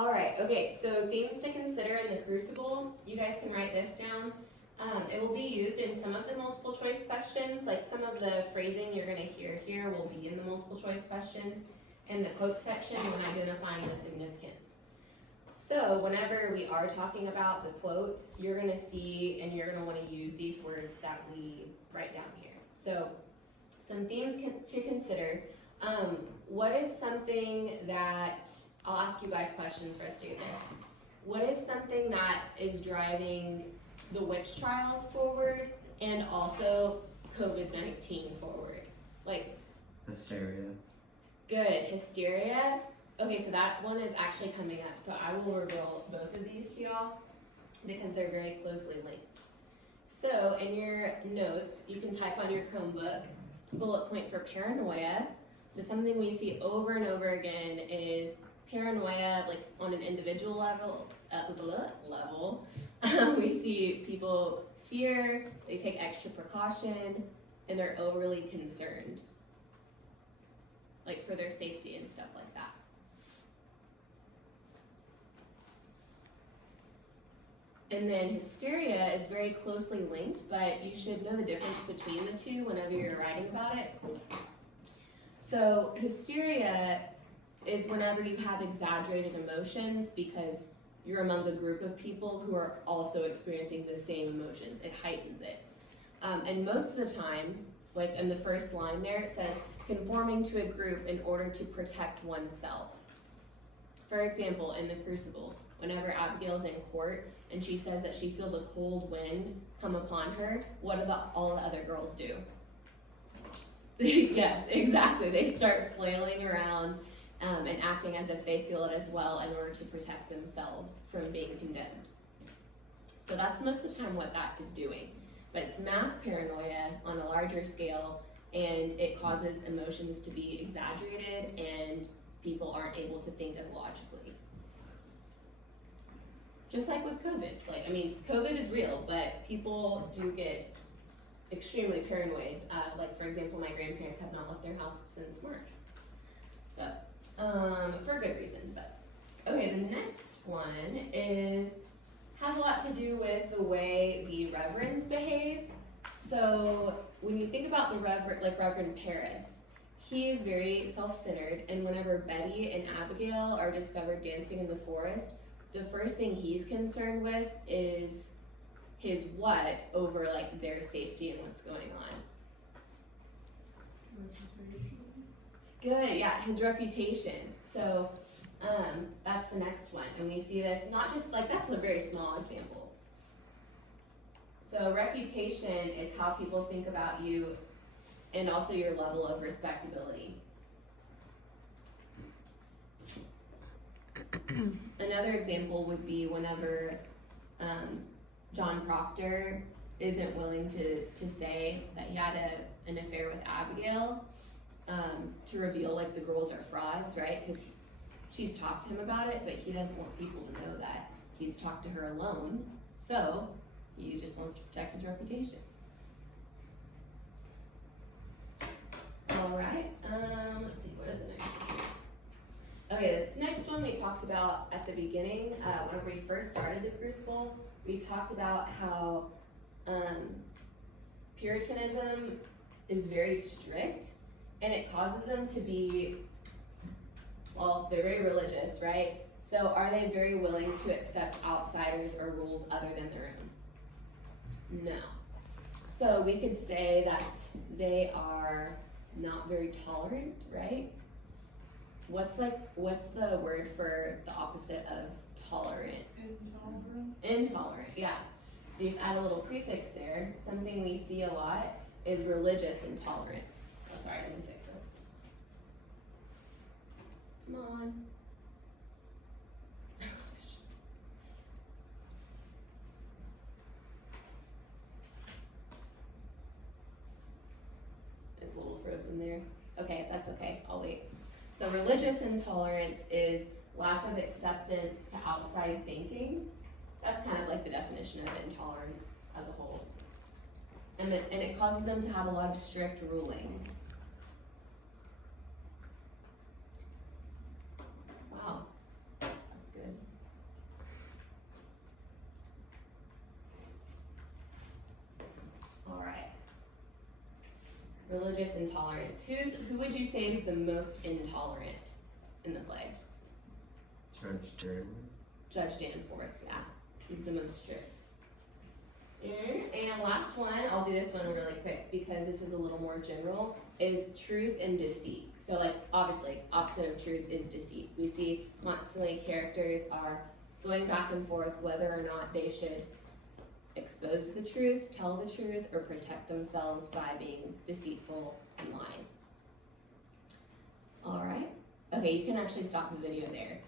All right, okay, so themes to consider in the Crucible, you guys can write this down. It will be used in some of the multiple choice questions, like some of the phrasing you're gonna hear here will be in the multiple choice questions, and the quote section when identifying the significance. So whenever we are talking about the quotes, you're gonna see and you're gonna wanna use these words that we write down here. So some themes to consider. What is something that, I'll ask you guys questions for us to get there. What is something that is driving the witch trials forward and also COVID-19 forward? Like Hysteria. good, hysteria. Okay, so that one is actually coming up. So I will reveal both of these to y'all because they're very closely linked. So in your notes, you can type on your Chromebook, bullet point for paranoia. So something we see over and over again is paranoia, like on an individual level. We see people fear, they take extra precaution, and they're overly concerned, like for their safety and stuff like that. And then hysteria is very closely linked, but you should know the difference between the two whenever you're writing about it. So hysteria is whenever you have exaggerated emotions because you're among a group of people who are also experiencing the same emotions. It heightens it. And most of the time, like in the first line there, it says conforming to a group in order to protect oneself. For example, in the Crucible, whenever Abigail's in court and she says that she feels a cold wind come upon her, what do all the other girls do? Yes, exactly. They start flailing around and acting as if they feel it as well in order to protect themselves from being condemned. So that's most of the time what that is doing. But it's mass paranoia on a larger scale, and it causes emotions to be exaggerated and people aren't able to think as logically. Just like with COVID. Like, I mean, COVID is real, but people do get extremely paranoid. Like, for example, my grandparents have not left their house since March. So, for a good reason. But okay, the next one has a lot to do with the way the reverends behave. So when you think about the Reverend Paris, he is very self-centered, and whenever Betty and Abigail are discovered dancing in the forest, the first thing he's concerned with is his what over like their safety and what's going on. Good, yeah, his reputation. So that's the next one. And we see this, not just like, that's a very small example. So reputation is how people think about you and also your level of respectability. Another example would be whenever John Proctor isn't willing to say that he had an affair with Abigail, to reveal like the girls are frauds, right? Because she's talked to him about it, but he doesn't want people to know that he's talked to her alone. So he just wants to protect his reputation. All right, let's see, what is the next one? Okay, this next one we talked about at the beginning, whenever we first started the Crucible, we talked about how Puritanism is very strict, and it causes them to be, well, they're very religious, right? So are they very willing to accept outsiders or rules other than their own? No. So we could say that they are not very tolerant, right? What's the word for the opposite of tolerant? Intolerant, yeah. So you just add a little prefix there. Something we see a lot is religious intolerance. Oh, sorry, I didn't fix this. Come on. It's a little frozen there. Okay, that's okay, I'll wait. So religious intolerance is lack of acceptance to outside thinking. That's kind of like the definition of intolerance as a whole. And it causes them to have a lot of strict rulings. Wow, that's good. Religious intolerance. Who would you say is the most intolerant in the play? Judge Danforth, yeah. He's the most strict. And last one, I'll do this one really quick because this is a little more general, is truth and deceit. So like, obviously, opposite of truth is deceit. We see constantly characters are going back and forth whether or not they should expose the truth, tell the truth, or protect themselves by being deceitful and lying. All right. Okay, you can actually stop the video there.